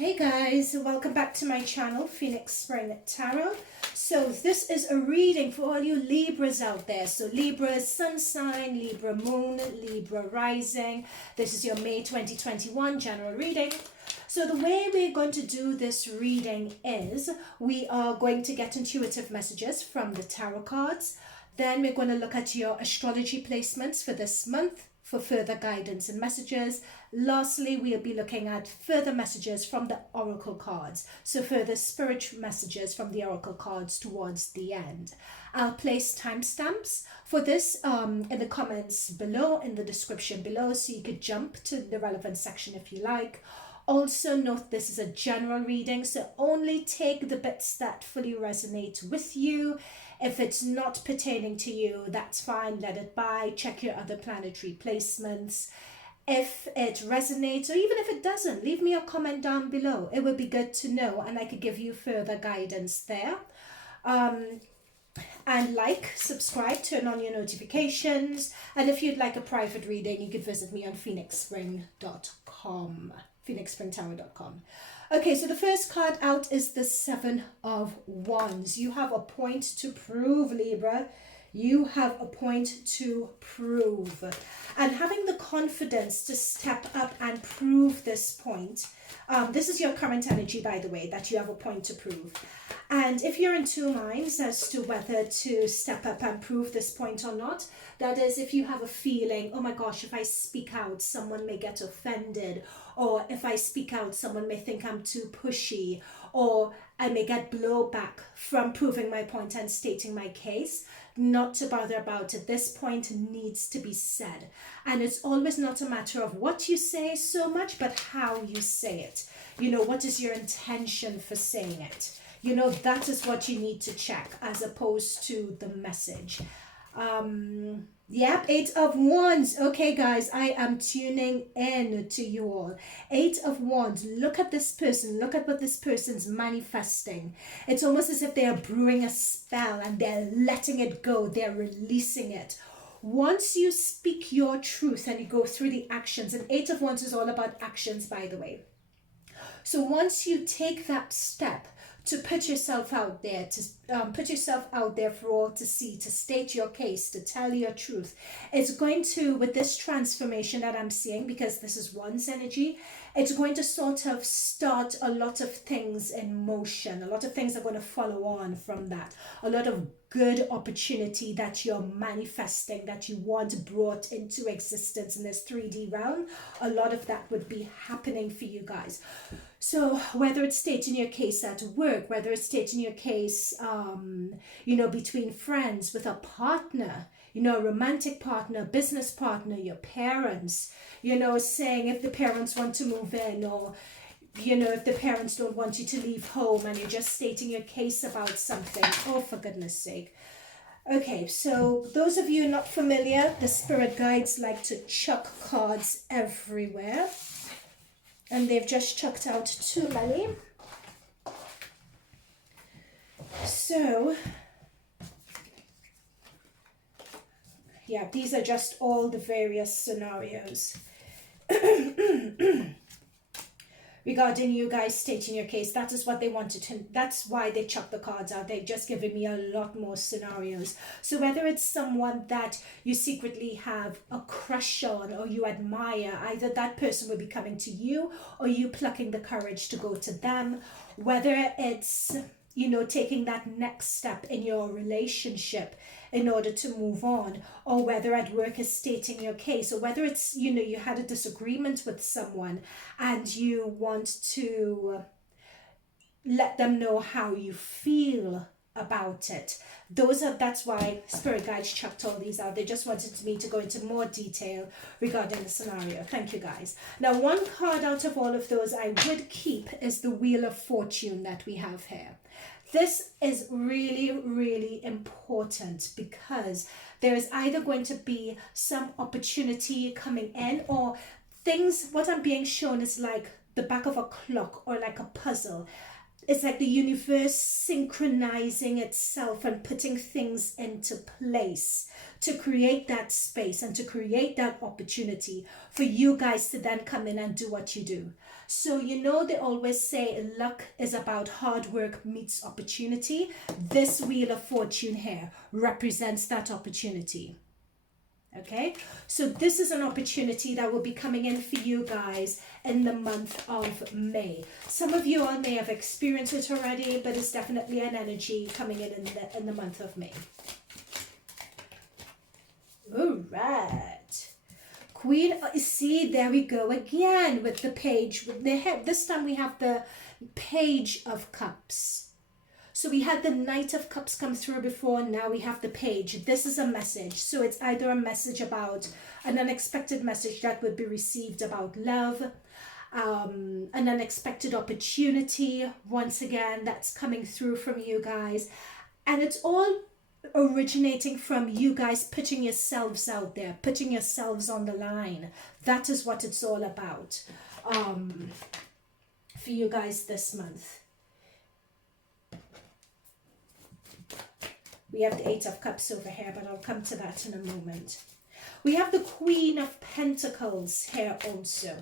Hey guys, welcome back to my channel, Phoenix Spring Tarot. So this is a reading for all you Libras out there. So Libra sun sign, Libra moon, Libra rising. This is your May 2021 general reading. So the way we're going to do this reading is we are going to get intuitive messages from the tarot cards. Then we're going to look at your astrology placements for this month for further guidance and messages. Lastly, we'll be looking at further messages from the oracle cards, so further spiritual messages from the oracle cards towards the end. I'll place timestamps for this in the comments below, in the description below, so you could jump to the relevant section if you like. Also note this is a general reading, so only take the bits that fully resonate with you. If it's not pertaining to you, that's fine, let it by. Check your other planetary placements. If it resonates, or even if it doesn't, leave me a comment down below. It would be good to know, and I could give you further guidance there. And like, subscribe, turn on your notifications. And if you'd like a private reading, you could visit me on phoenixspring.com. phoenixspringtarot.com. Okay, so the first card out is the Seven of Wands. You have a point to prove, Libra. You have a point to prove. And having the confidence to step up and prove this point. This is your current energy, by the way, that you have a point to prove. And if you're in two minds as to whether to step up and prove this point or not, that is, if you have a feeling, oh my gosh, if I speak out, someone may get offended, or if I speak out, someone may think I'm too pushy, or I may get blowback from proving my point and stating my case, not to bother about it. This point needs to be said. And it's always not a matter of what you say so much, but how you say it. You know, what is your intention for saying it? You know, that is what you need to check as opposed to the message. Yep, Eight of Wands. Okay, guys, I am tuning in to you all. Eight of Wands. Look at this person. Look at what this person's manifesting. It's almost as if they are brewing a spell and they're letting it go. They're releasing it. Once you speak your truth and you go through the actions, and Eight of Wands is all about actions, by the way. So once you take that step to put yourself out there, to put yourself out there for all to see, to state your case, to tell your truth, it's going to, with this transformation that I'm seeing, because this is Wands energy, it's going to sort of start a lot of things in motion. A lot of things are going to follow on from that. A lot of good opportunity that you're manifesting, that you want brought into existence in this 3D realm. A lot of that would be happening for you guys. So whether it's stating your case at work, whether it's stating your case, you know, between friends, with a partner, you know, a romantic partner, business partner, your parents, you know, saying if the parents want to move in, or, you know, if the parents don't want you to leave home and you're just stating your case about something. Oh, for goodness sake. Okay, so those of you not familiar, the spirit guides like to chuck cards everywhere. And they've just chucked out too many. So, yeah, these are just all the various scenarios. Regarding you guys stating your case, that is what they wanted to, that's why they chucked the cards out. They've just given me a lot more scenarios. So whether it's someone that you secretly have a crush on or you admire, either that person will be coming to you or you plucking the courage to go to them. Whether it's, you know, taking that next step in your relationship in order to move on, or whether at work is stating your case, or whether it's, you know, you had a disagreement with someone and you want to let them know how you feel about it. That's why spirit guides chucked all these out. They just wanted me to go into more detail regarding the scenario. Thank you, guys. Now, one card out of all of those I would keep is the Wheel of Fortune that we have here. This is really, really important because there is either going to be some opportunity coming in, or things, what I'm being shown is like the back of a clock or like a puzzle. it's like the universe synchronizing itself and putting things into place to create that space and to create that opportunity for you guys to then come in and do what you do. So, you know, they always say luck is about hard work meets opportunity. This Wheel of Fortune here represents that opportunity. Okay, so this is an opportunity that will be coming in for you guys in the month of May. Some of you all may have experienced it already, but it's definitely an energy coming in the month of May. All right, Queen. See, there we go again with the page. With the head. This time we have the Page of Cups. So we had the Knight of Cups come through before, now we have the Page. This is a message. So it's either a message about an unexpected message that would be received about love, an unexpected opportunity, once again, that's coming through from you guys. And it's all originating from you guys putting yourselves out there, putting yourselves on the line. That is what it's all about for you guys this month. We have the Eight of Cups over here, but I'll come to that in a moment. We have the Queen of Pentacles here also.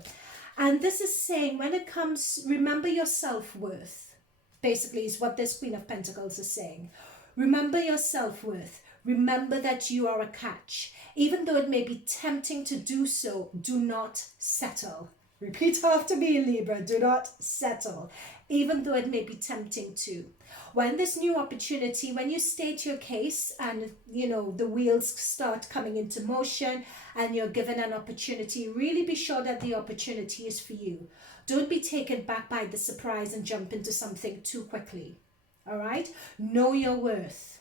And this is saying when it comes, remember your self-worth. Basically is what this Queen of Pentacles is saying. Remember your self-worth. Remember that you are a catch. Even though it may be tempting to do so, do not settle. Repeat after me, Libra. Do not settle. Even though it may be tempting to. When this new opportunity, when you state your case and, you know, the wheels start coming into motion and you're given an opportunity, really be sure that the opportunity is for you. Don't be taken back by the surprise and jump into something too quickly. All right? Know your worth.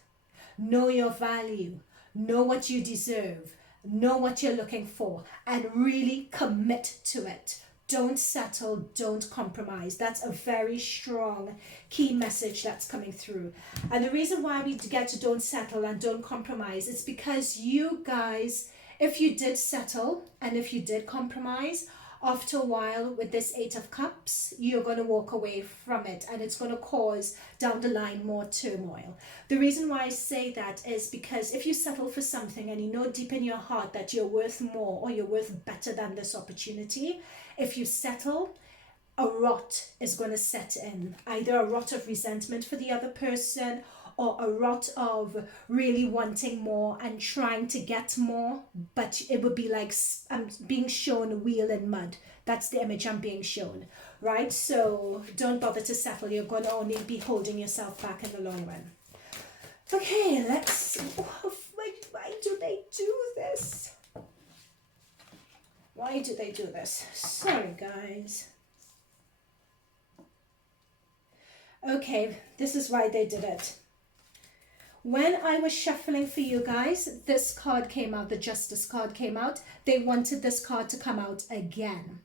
Know your value. Know what you deserve. Know what you're looking for and really commit to it. Don't settle, don't compromise. That's a very strong key message that's coming through. And the reason why we get to don't settle and don't compromise is because you guys, if you did settle and if you did compromise, after a while with this Eight of Cups, you're going to walk away from it and it's going to cause down the line more turmoil. The reason why I say that is because if you settle for something and you know deep in your heart that you're worth more or you're worth better than this opportunity, if you settle, a rot is going to set in. Either a rot of resentment for the other person or a rot of really wanting more and trying to get more, but it would be like I'm being shown a wheel in mud. That's the image I'm being shown, right? So don't bother to settle. You're going to only be holding yourself back in the long run. Okay, let's see. Why do they do this? Why do they do this? Sorry, guys. Okay, this is why they did it. When I was shuffling for you guys, this card came out, the Justice card came out. They wanted this card to come out again.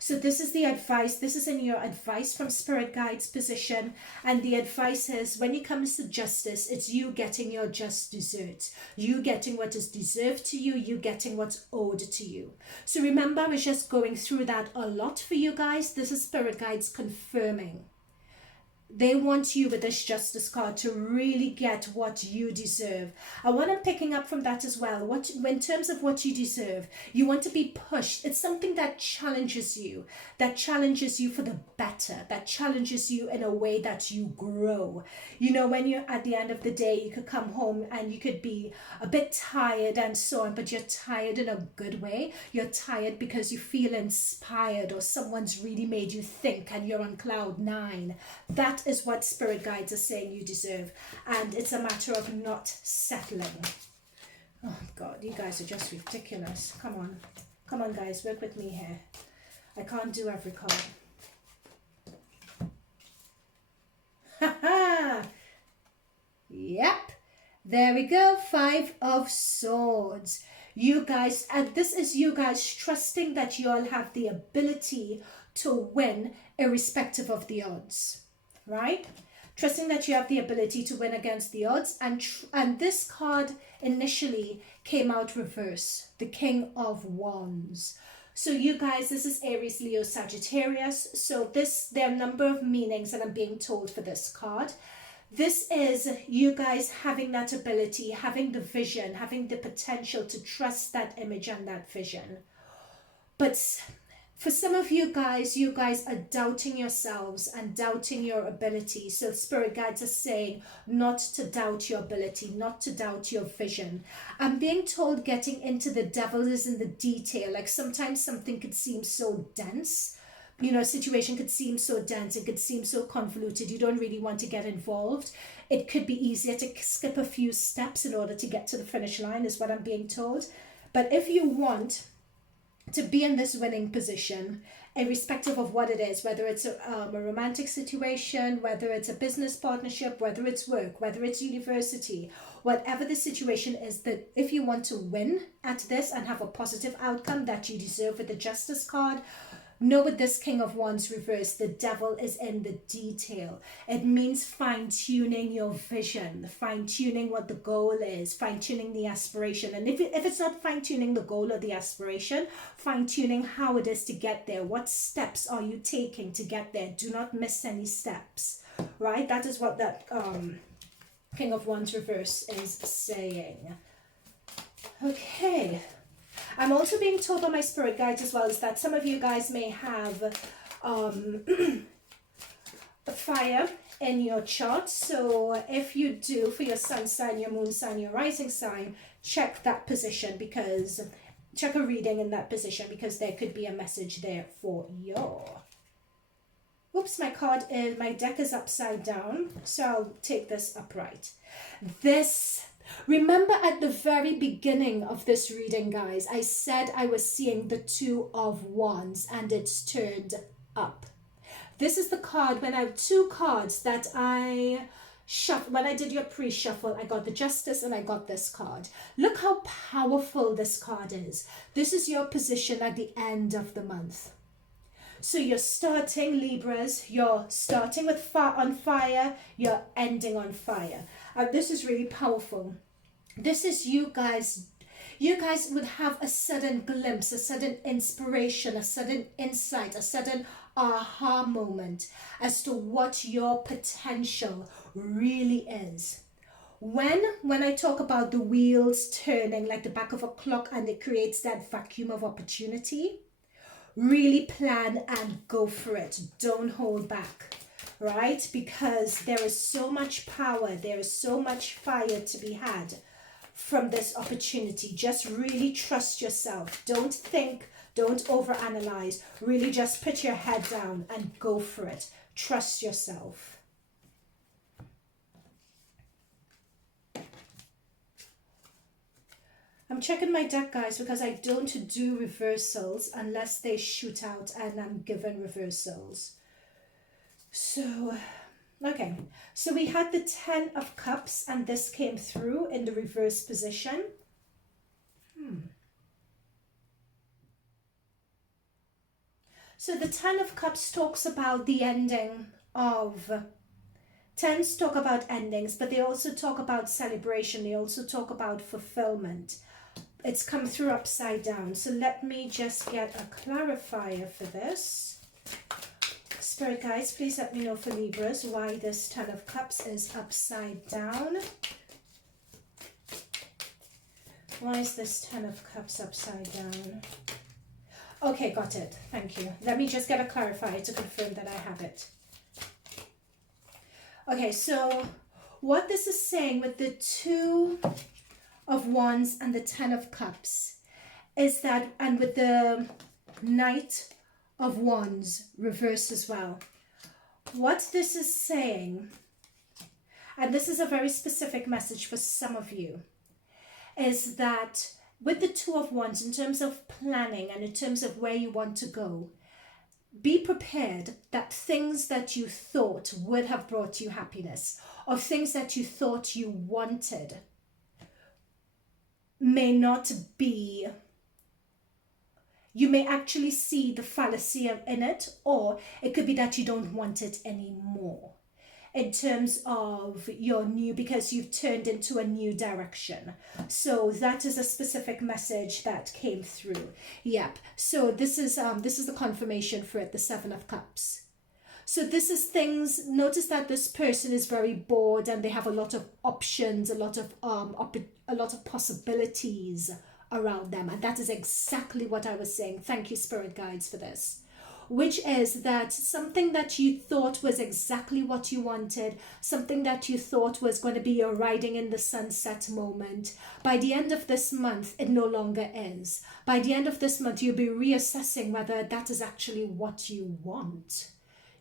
So this is the advice. This is in your advice from Spirit Guides position. And the advice is when it comes to justice, it's you getting your just desserts. You getting what is deserved to you. You getting what's owed to you. So remember, I was just going through that a lot for you guys. This is Spirit Guides confirming. They want you with this Justice card to really get what you deserve. And what I'm picking up from that as well, in terms of what you deserve, you want to be pushed. It's something that challenges you for the better, that challenges you in a way that you grow. You know, when you're at the end of the day, you could come home and you could be a bit tired and so on, but you're tired in a good way. You're tired because you feel inspired or someone's really made you think and you're on cloud nine. That is what Spirit Guides are saying you deserve, and it's a matter of not settling. Oh God, you guys are just ridiculous. Come on guys, work with me here. I can't do every card. Ha. Yep, there we go. Five of Swords. You guys, and this is you guys trusting that you all have the ability to win irrespective of the odds. Right? Trusting that you have the ability to win against the odds. And this card initially came out reverse, the King of Wands. So you guys, this is Aries, Leo, Sagittarius. So there are a number of meanings that I'm being told for this card. This is you guys having that ability, having the vision, having the potential to trust that image and that vision. But for some of you guys are doubting yourselves and doubting your ability. So spirit guides are saying not to doubt your ability, not to doubt your vision. I'm being told getting into the devil is in the detail. Like sometimes something could seem so dense. You know, a situation could seem so dense, it could seem so convoluted, you don't really want to get involved. It could be easier to skip a few steps in order to get to the finish line, is what I'm being told. But if you want to be in this winning position, irrespective of what it is, whether it's a romantic situation, whether it's a business partnership, whether it's work, whether it's university, whatever the situation is, that if you want to win at this and have a positive outcome that you deserve with the Justice card, know with this King of Wands reverse, the devil is in the detail. It means fine-tuning your vision, fine-tuning what the goal is, fine-tuning the aspiration. And if it's not fine-tuning the goal or the aspiration, fine-tuning how it is to get there. What steps are you taking to get there? Do not miss any steps, right? That is what that King of Wands reverse is saying. Okay. I'm also being told by my spirit guides as well is that some of you guys may have fire in your chart. So if you do, for your sun sign, your moon sign, your rising sign, check that position, because check a reading in that position, because there could be a message there for you. Oops, my deck is upside down, so I'll take this upright. Remember at the very beginning of this reading, guys, I said I was seeing the Two of Wands and it's turned up. This is the card, when I have two cards that I shuffled, when I did your pre-shuffle, I got the Justice and I got this card. Look how powerful this card is. This is your position at the end of the month. So you're starting, Libras, you're starting with on fire, you're ending on fire. And this is really powerful. This is you guys would have a sudden glimpse, a sudden inspiration, a sudden insight, a sudden aha moment as to what your potential really is. When I talk about the wheels turning like the back of a clock and it creates that vacuum of opportunity, really plan and go for it. Don't hold back, right? Because there is so much power, there is so much fire to be had from this opportunity. Just really trust yourself. Don't think, don't overanalyze. Really just put your head down and go for it. Trust yourself. I'm checking my deck, guys, because I don't do reversals unless they shoot out and I'm given reversals. So, okay. So we had the 10 of Cups and this came through in the reverse position. So the 10 of Cups talks about the ending of... Tens talk about endings, but they also talk about celebration. They also talk about fulfillment. It's come through upside down. So let me just get a clarifier for this. Spirit guides, please let me know for Libras why this 10 of Cups is upside down. Why is this 10 of Cups upside down? Okay, got it. Thank you. Let me just get a clarifier to confirm that I have it. Okay, so what this is saying with the 2 of Wands and the 10 of Cups is that, and with the Knight of Wands reversed as well, what this is saying, and this is a very specific message for some of you, is that with the 2 of Wands, in terms of planning and in terms of where you want to go, be prepared that things that you thought would have brought you happiness, or things that you thought you wanted, may not be. You may actually see the fallacy in it, or it could be that you don't want it anymore. in terms of your new, because you've turned into a new direction. So that is a specific message that came through. Yep. So this is the confirmation for it, the Seven of Cups. So this is things, notice that this person is very bored and they have a lot of options, a lot of possibilities around them. And that is exactly what I was saying. Thank you, Spirit Guides, for this. Which is that something that you thought was exactly what you wanted, something that you thought was going to be your riding in the sunset moment, by the end of this month, it no longer is. By the end of this month, you'll be reassessing whether that is actually what you want.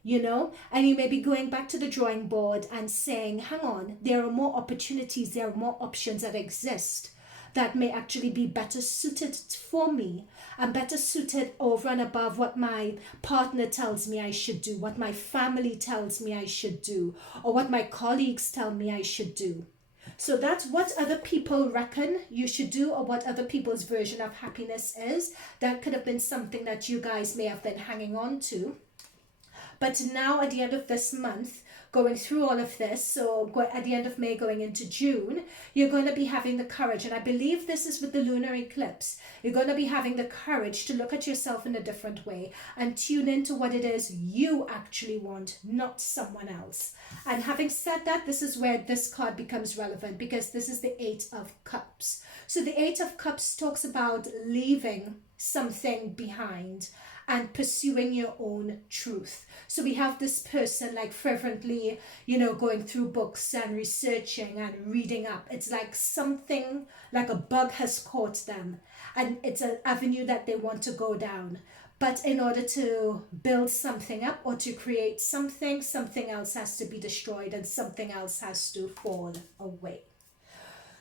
You know, and you may be going back to the drawing board and saying, hang on, there are more opportunities, there are more options that exist that may actually be better suited for me and better suited over and above what my partner tells me I should do, what my family tells me I should do, or what my colleagues tell me I should do. So that's what other people reckon you should do, or what other people's version of happiness is. That could have been something that you guys may have been hanging on to. But now at the end of this month, going through all of this, so at the end of May going into June, you're going to be having the courage, and I believe this is with the lunar eclipse, you're going to be having the courage to look at yourself in a different way and tune into what it is you actually want, not someone else. And having said that, this is where this card becomes relevant, because this is the Eight of Cups. So the Eight of Cups talks about leaving something behind and pursuing your own truth. So we have this person like fervently, you know, going through books and researching and reading up. It's like something, like a bug has caught them, and it's an avenue that they want to go down. But in order to build something up or to create something, something else has to be destroyed and something else has to fall away.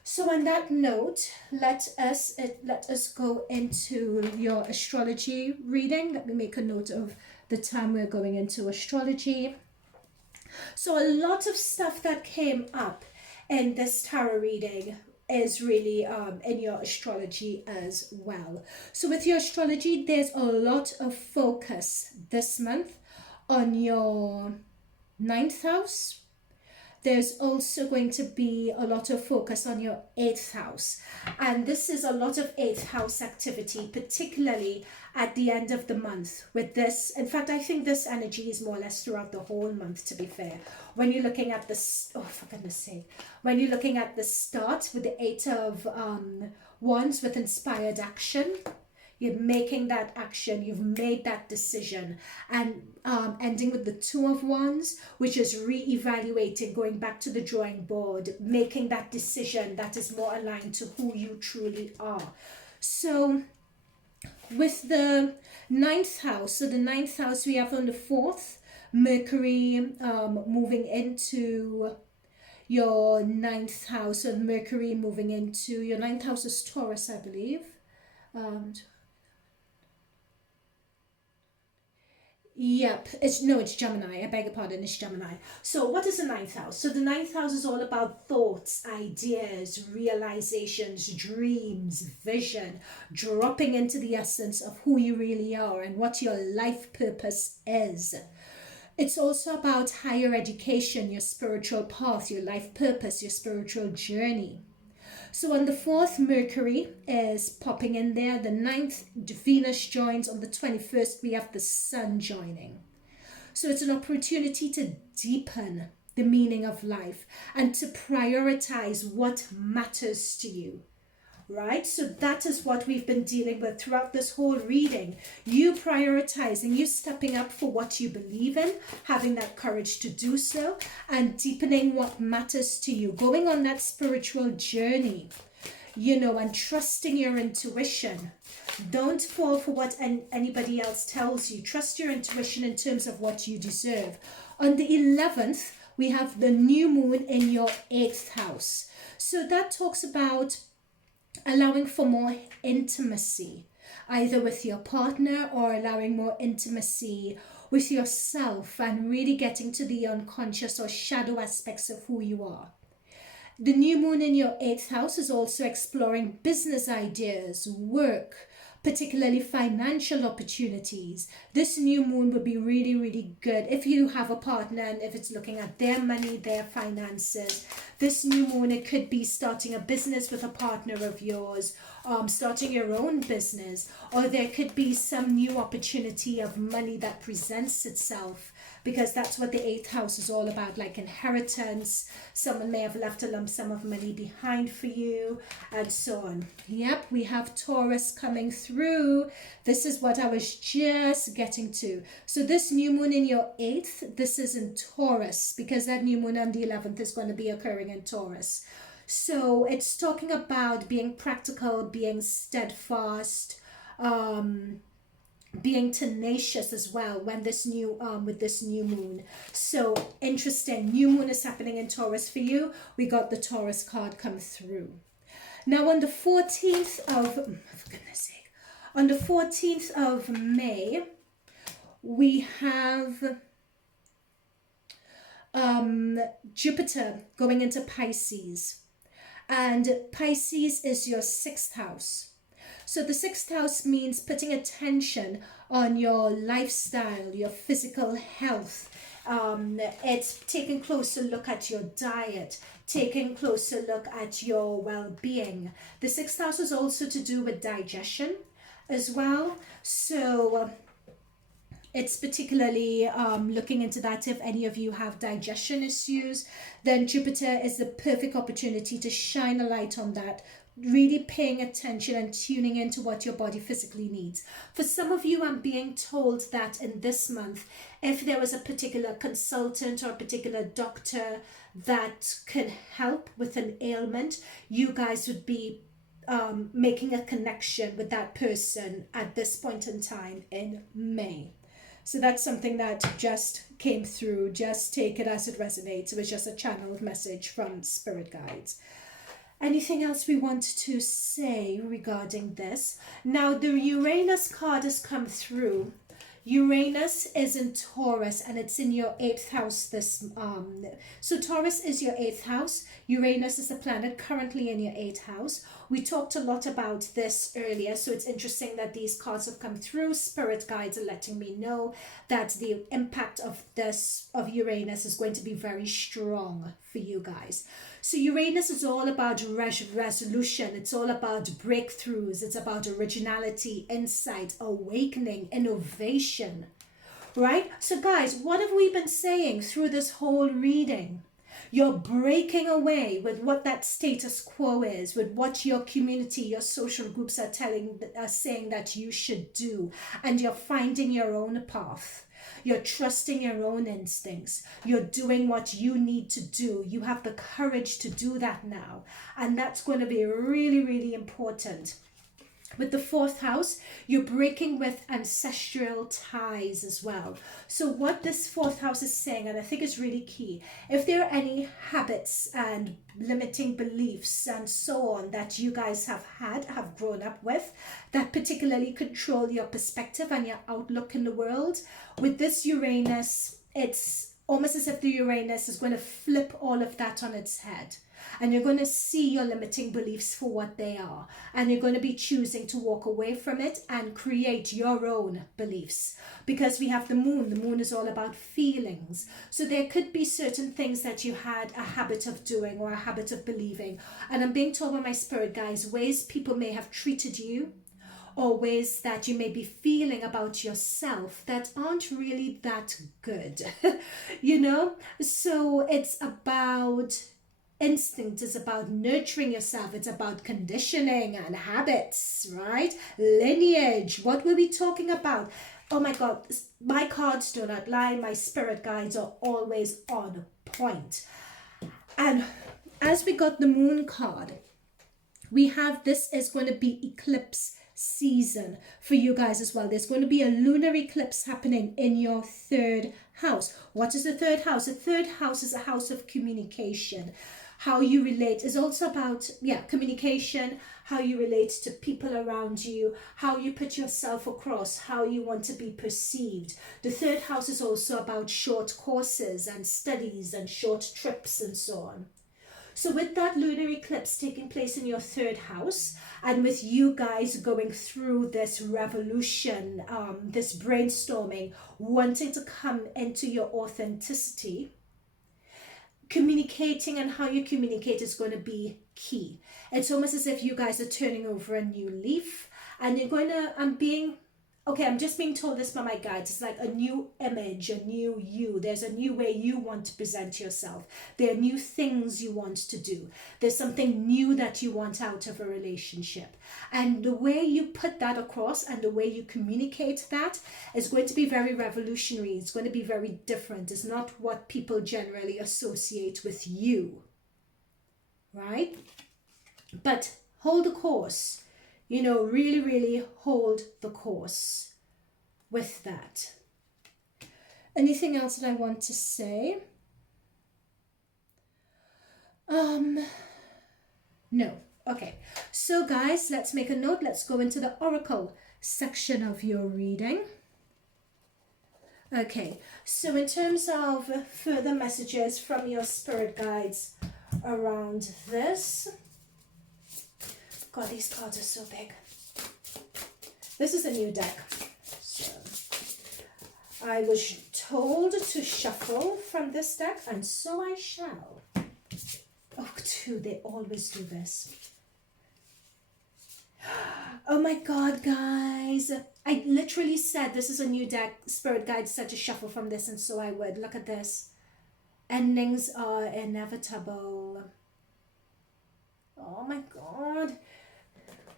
So on that note, let us go into your astrology reading. Let me make a note of the time we're going into astrology. So a lot of stuff that came up in this tarot reading is really in your astrology as well. So with your astrology, there's a lot of focus this month on your 9th house. There's also going to be a lot of focus on your 8th house. And this is a lot of 8th house activity, particularly at the end of the month with this. In fact, I think this energy is more or less throughout the whole month, to be fair. When you're looking at this, oh, for goodness sake, when you're looking at the start with the 8 of Wands with inspired action, you're making that action, you've made that decision, and ending with the 2 of Wands, which is re-evaluating, going back to the drawing board, making that decision that is more aligned to who you truly are. So with the 9th house, so the 9th house we have on the 4th, Mercury moving into your 9th house, and Mercury moving into your 9th house is Taurus, I believe. Yep, it's Gemini. I beg your pardon, it's Gemini. So what is the 9th house? So the 9th house is all about thoughts, ideas, realizations, dreams, vision, dropping into the essence of who you really are and what your life purpose is. It's also about higher education, your spiritual path, your life purpose, your spiritual journey. So on the 4th, Mercury is popping in there. The 9th, Venus joins. On the 21st, we have the Sun joining. So it's an opportunity to deepen the meaning of life and to prioritize what matters to you. Right? So that is what we've been dealing with throughout this whole reading. You prioritizing, you stepping up for what you believe in, having that courage to do so, and deepening what matters to you, going on that spiritual journey, you know, and trusting your intuition. Don't fall for what anybody else tells you. Trust your intuition in terms of what you deserve. On the 11th, we have the new moon in your 8th house. So that talks about allowing for more intimacy, either with your partner or allowing more intimacy with yourself and really getting to the unconscious or shadow aspects of who you are. The new moon in your 8th house is also exploring business ideas, work, particularly financial opportunities. This new moon would be really, really good if you have a partner and if it's looking at their money, their finances. This new moon, it could be starting a business with a partner of yours, starting your own business, or there could be some new opportunity of money that presents itself, because that's what the 8th house is all about, like inheritance. Someone may have left a lump sum of money behind for you, and so on. Yep, we have Taurus coming through. This is what I was just getting to. So this new moon in your 8th, this is in Taurus, because that new moon on the 11th is going to be occurring in Taurus. So it's talking about being practical, being steadfast, being tenacious as well when this new with this new moon. So interesting, new moon is happening in Taurus for you. We got the Taurus card come through. Now on the 14th of, for goodness sake, on the 14th of May, we have Jupiter going into Pisces, and Pisces is your 6th house. So the 6th house means putting attention on your lifestyle, your physical health. It's taking a closer look at your diet, taking a closer look at your well-being. The 6th house is also to do with digestion as well. So it's particularly looking into that. If any of you have digestion issues, then Jupiter is the perfect opportunity to shine a light on that, really paying attention and tuning into what your body physically needs. For some of you, I'm being told that in this month, if there was a particular consultant or a particular doctor that can help with an ailment, you guys would be making a connection with that person at this point in time in May. So that's something that just came through. Just take it as it resonates. It was just a channeled message from spirit guides. Anything else we want to say regarding this? Now, the Uranus card has come through. Uranus is in Taurus and it's in your 8th house. So Taurus is your 8th house. Uranus is the planet currently in your 8th house. We talked a lot about this earlier, so it's interesting that these cards have come through. Spirit guides are letting me know that the impact of Uranus is going to be very strong for you guys. So Uranus is all about resolution. It's all about breakthroughs. It's about originality, insight, awakening, innovation, right? So guys, what have we been saying through this whole reading? You're breaking away with what that status quo is, with what your community, your social groups are saying that you should do, and you're finding your own path. You're trusting your own instincts. You're doing what you need to do. You have the courage to do that now, and that's going to be really, really important. With the 4th house, you're breaking with ancestral ties as well. So what this 4th house is saying, and I think it's really key, if there are any habits and limiting beliefs and so on that you guys have grown up with, that particularly control your perspective and your outlook in the world, with this Uranus, it's almost as if the Uranus is going to flip all of that on its head. And you're going to see your limiting beliefs for what they are. And you're going to be choosing to walk away from it and create your own beliefs. Because we have the moon. The moon is all about feelings. So there could be certain things that you had a habit of doing or a habit of believing. And I'm being told by my spirit guides, ways people may have treated you, or ways that you may be feeling about yourself that aren't really that good. You know? So it's about instinct, is about nurturing yourself. It's about conditioning and habits, right? Lineage. What were we talking about? Oh my God, my cards do not lie. My spirit guides are always on point. And as we got the moon card, we have, this is going to be eclipse season for you guys as well. There's going to be a lunar eclipse happening in your 3rd house. What is the 3rd house? The 3rd house is a house of communication. How you relate is also about, communication, how you relate to people around you, how you put yourself across, how you want to be perceived. The 3rd house is also about short courses and studies and short trips and so on. So with that lunar eclipse taking place in your third house, and with you guys going through this revolution, this brainstorming, wanting to come into your authenticity, communicating and how you communicate is going to be key. It's almost as if you guys are turning over a new leaf, and you're going to, I'm just being told this by my guides. It's like a new image, a new you. There's a new way you want to present yourself. There are new things you want to do. There's something new that you want out of a relationship. And the way you put that across and the way you communicate that is going to be very revolutionary. It's going to be very different. It's not what people generally associate with you, right? But hold the course. You know, really, really hold the course with that. Anything else that I want to say? No. Okay. So guys, let's make a note. Let's go into the oracle section of your reading. Okay. So in terms of further messages from your spirit guides around this. God, these cards are so big. This is a new deck. So I was told to shuffle from this deck, and so I shall. Oh, dude, they always do this. Oh my God, guys. I literally said this is a new deck. Spirit guide said to shuffle from this, and so I would. Look at this. Endings are inevitable. Oh my God.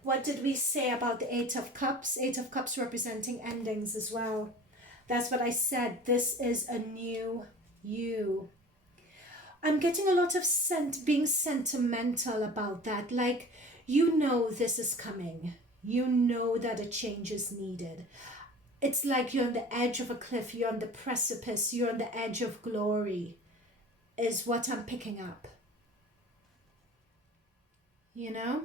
What did we say about the Eight of Cups? Eight of Cups representing endings as well. That's what I said. This is a new you. I'm getting a lot of being sentimental about that. Like, you know this is coming. You know that a change is needed. It's like you're on the edge of a cliff. You're on the precipice. You're on the edge of glory is what I'm picking up. You know?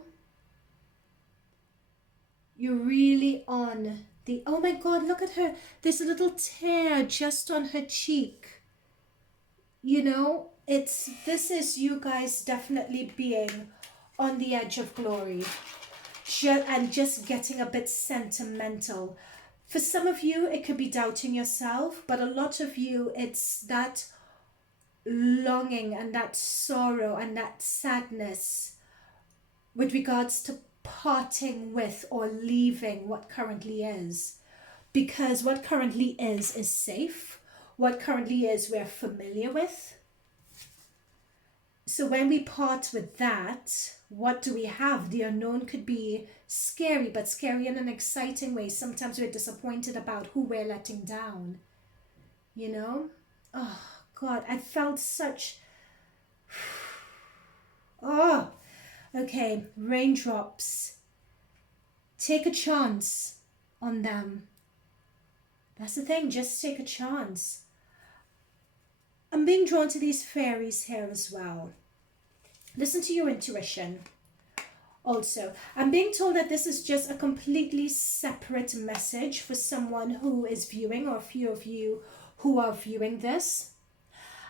You're really on the, oh my God, look at her. There's a little tear just on her cheek. You know, this is you guys definitely being on the edge of glory and just getting a bit sentimental. For some of you, it could be doubting yourself, but a lot of you, it's that longing and that sorrow and that sadness with regards to parting with or leaving what currently is, because what currently is safe. What currently is we're familiar with. So when we part with that, what do we have? The unknown could be scary, but scary in an exciting way. Sometimes we're disappointed about who we're letting down, you know. Oh God, I felt such okay, raindrops. Take a chance on them. That's the thing, just take a chance. I'm being drawn to these fairies here as well. Listen to your intuition. Also, I'm being told that this is just a completely separate message for someone who is viewing, or a few of you who are viewing this.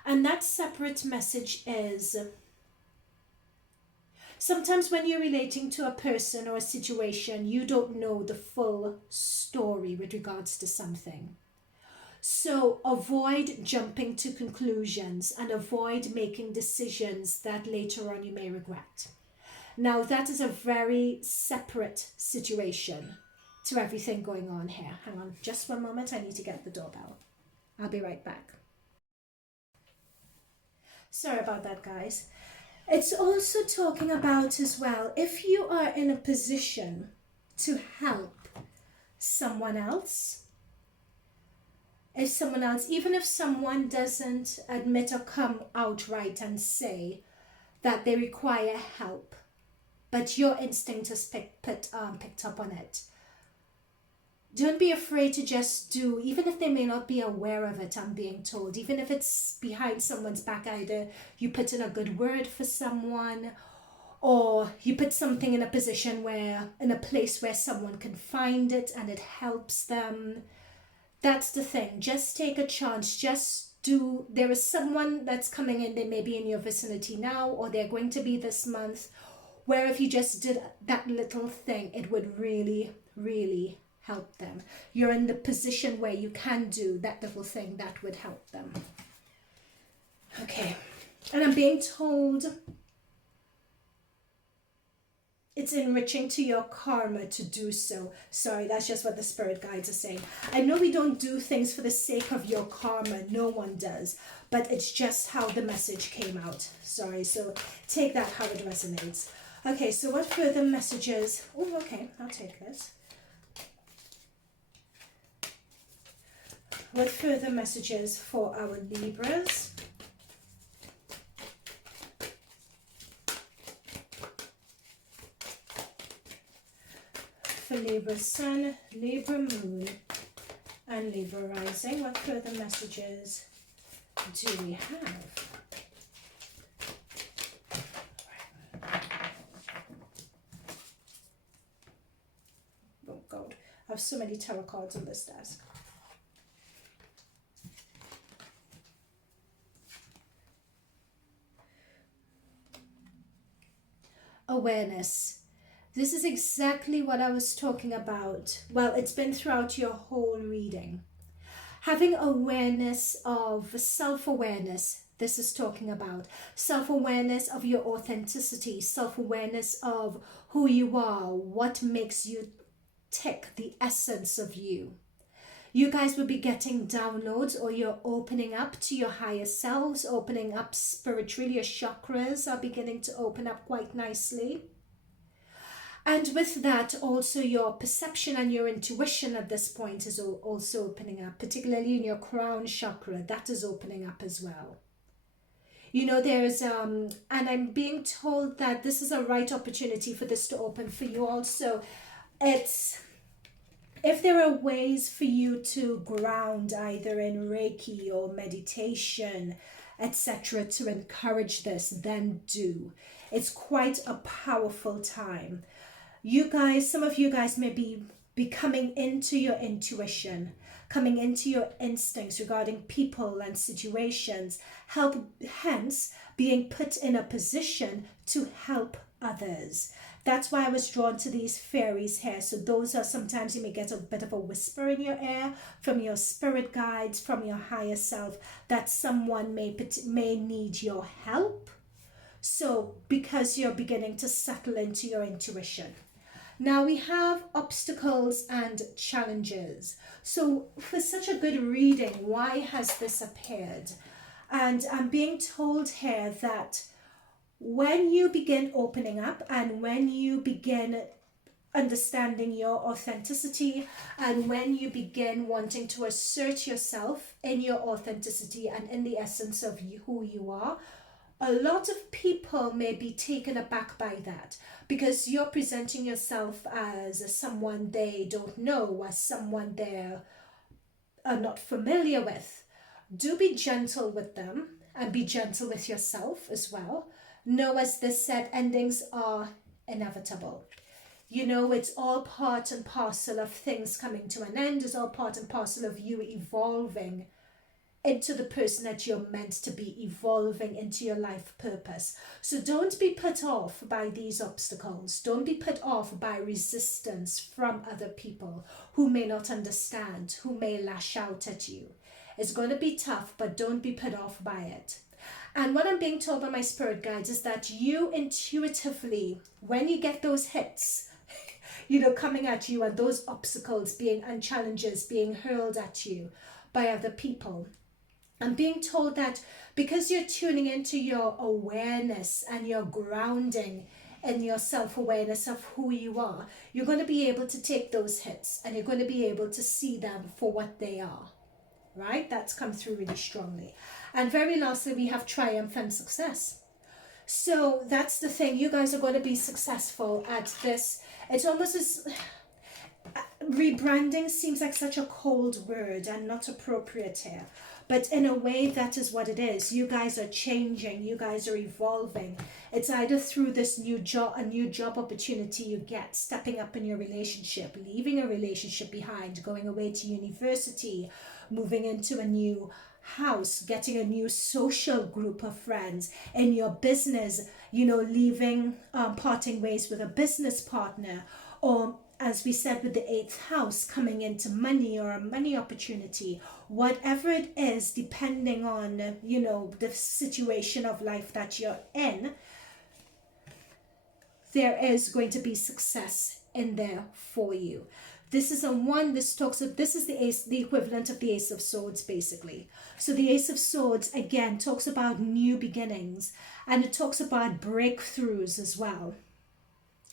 And that separate message is, sometimes when you're relating to a person or a situation, you don't know the full story with regards to something. So avoid jumping to conclusions and avoid making decisions that later on you may regret. Now, that is a very separate situation to everything going on here. Hang on just one moment. I need to get the doorbell. I'll be right back. Sorry about that, guys. It's also talking about as well, if you are in a position to help someone else, even if someone doesn't admit or come outright and say that they require help, but your instinct has picked up on it, don't be afraid to just do, even if they may not be aware of it, I'm being told, even if it's behind someone's back, either you put in a good word for someone, or you put something in a position in a place where someone can find it and it helps them. That's the thing. Just take a chance. Just there is someone that's coming in, they may be in your vicinity now, or they're going to be this month, where if you just did that little thing, it would really, really help them. You're in the position where you can do that little thing that would help them. Okay, and I'm being told it's enriching to your karma to do so. Sorry, that's just what the spirit guides are saying. I know we don't do things for the sake of your karma. No one does. But it's just how the message came out. Sorry, so take that how it resonates. Okay, so what further messages? Oh, okay, I'll take this. What further messages for our Libras? For Libra Sun, Libra Moon, and Libra Rising. What further messages do we have? Oh God, I have so many tarot cards on this desk. Awareness. This is exactly what I was talking about. Well, it's been throughout your whole reading. Having awareness of self-awareness, this is talking about. Self-awareness of your authenticity, self-awareness of who you are, what makes you tick, the essence of you. You guys will be getting downloads, or you're opening up to your higher selves, opening up spiritually. Your chakras are beginning to open up quite nicely. And with that, also your perception and your intuition at this point is also opening up, particularly in your crown chakra. That is opening up as well. You know, there's, and I'm being told that this is a right opportunity for this to open for you also. It's, if there are ways for you to ground either in Reiki or meditation, etc., to encourage this, then do. It's quite a powerful time. You guys, some of you guys may be coming into your intuition, coming into your instincts regarding people and situations, hence being put in a position to help others. That's why I was drawn to these fairies here. So those are, sometimes you may get a bit of a whisper in your ear from your spirit guides, from your higher self, that someone may need your help. So because you're beginning to settle into your intuition. Now we have obstacles and challenges. So for such a good reading, why has this appeared? And I'm being told here that when you begin opening up and when you begin understanding your authenticity and when you begin wanting to assert yourself in your authenticity and in the essence of who you are, a lot of people may be taken aback by that because you're presenting yourself as someone they don't know, as someone they're not familiar with. Do be gentle with them and be gentle with yourself as well. Know, as this said, endings are inevitable. You know, it's all part and parcel of things coming to an end. It's all part and parcel of you evolving into the person that you're meant to be, evolving into your life purpose. So don't be put off by these obstacles. Don't be put off by resistance from other people who may not understand, who may lash out at you. It's going to be tough, but don't be put off by it. And what I'm being told by my spirit guides is that you intuitively, when you get those hits, you know, coming at you, and those obstacles and challenges being hurled at you by other people, I'm being told that because you're tuning into your awareness and your grounding in your self-awareness of who you are, you're going to be able to take those hits and you're going to be able to see them for what they are. Right? That's come through really strongly. And very lastly, we have triumph and success. So that's the thing. You guys are going to be successful at this. It's almost as rebranding seems like such a cold word and not appropriate here. But in a way, that is what it is. You guys are changing. You guys are evolving. It's either through this a new job opportunity you get, stepping up in your relationship, leaving a relationship behind, going away to university, moving into a new house, getting a new social group of friends. In your business, you know, leaving, parting ways with a business partner, or as we said with the 8th house, coming into money or a money opportunity. Whatever it is, depending on, you know, the situation of life that you're in, there is going to be success in there for you. This is this is the ace, the equivalent of the Ace of Swords, basically. So the Ace of Swords, again, talks about new beginnings, and it talks about breakthroughs as well.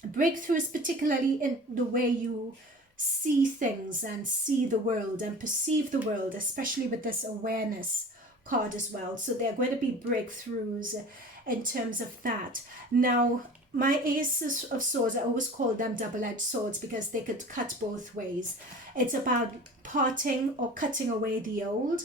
Breakthroughs, particularly in the way you see things and see the world and perceive the world, especially with this awareness card as well. So there are going to be breakthroughs in terms of that. Now, my Aces of Swords, I always call them double-edged swords because they could cut both ways. It's about parting or cutting away the old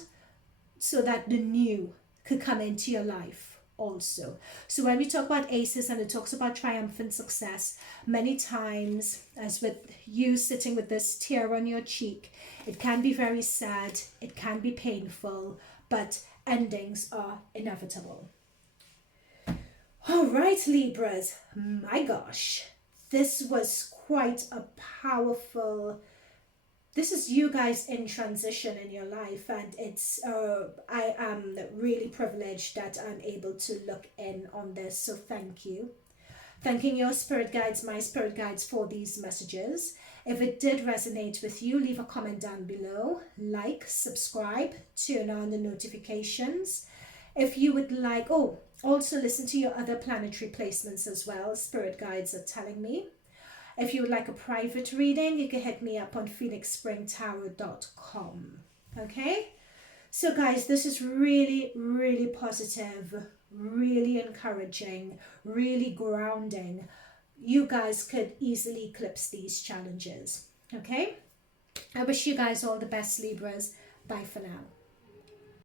so that the new could come into your life also. So when we talk about aces and it talks about triumphant success, many times, as with you sitting with this tear on your cheek, it can be very sad, it can be painful, but endings are inevitable. All right, Libras, my gosh, this was quite a powerful, this is you guys in transition in your life, and it's I am really privileged that I'm able to look in on this, so thank you. Thanking your spirit guides, my spirit guides, for these messages. If it did resonate with you, leave a comment down below, like, subscribe, turn on the notifications. If you would like, also listen to your other planetary placements as well, spirit guides are telling me. If you would like a private reading, you can hit me up on phoenixspringtarot.com. Okay? So guys, this is really, really positive, really encouraging, really grounding. You guys could easily eclipse these challenges. Okay? I wish you guys all the best, Libras. Bye for now.